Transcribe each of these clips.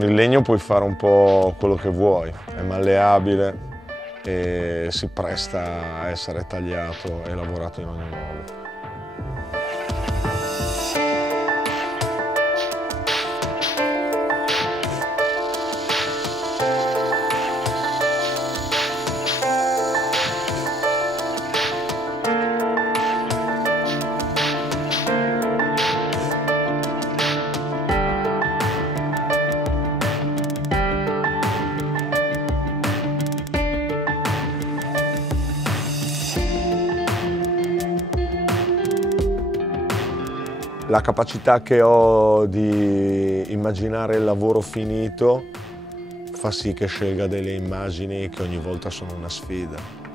Con il legno puoi fare un po' quello che vuoi, è malleabile e si presta a essere tagliato e lavorato in ogni modo. La capacità che ho di immaginare il lavoro finito fa sì che scelga delle immagini che ogni volta sono una sfida.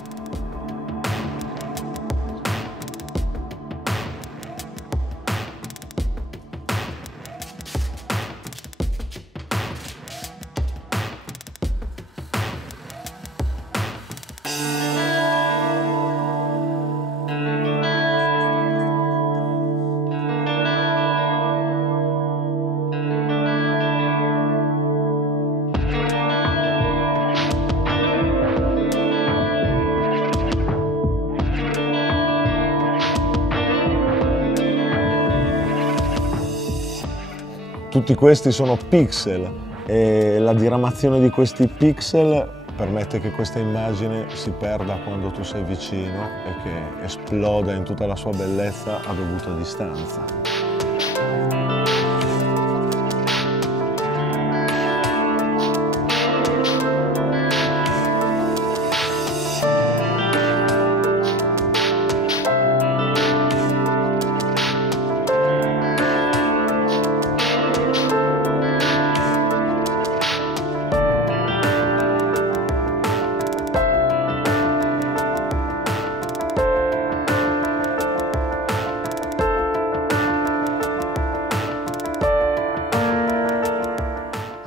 Tutti questi sono pixel e la diramazione di questi pixel permette che questa immagine si perda quando tu sei vicino e che esploda in tutta la sua bellezza a dovuta distanza.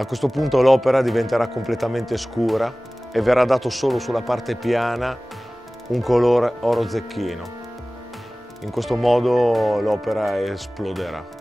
A questo punto l'opera diventerà completamente scura e verrà dato solo sulla parte piana un colore oro zecchino. In questo modo l'opera esploderà.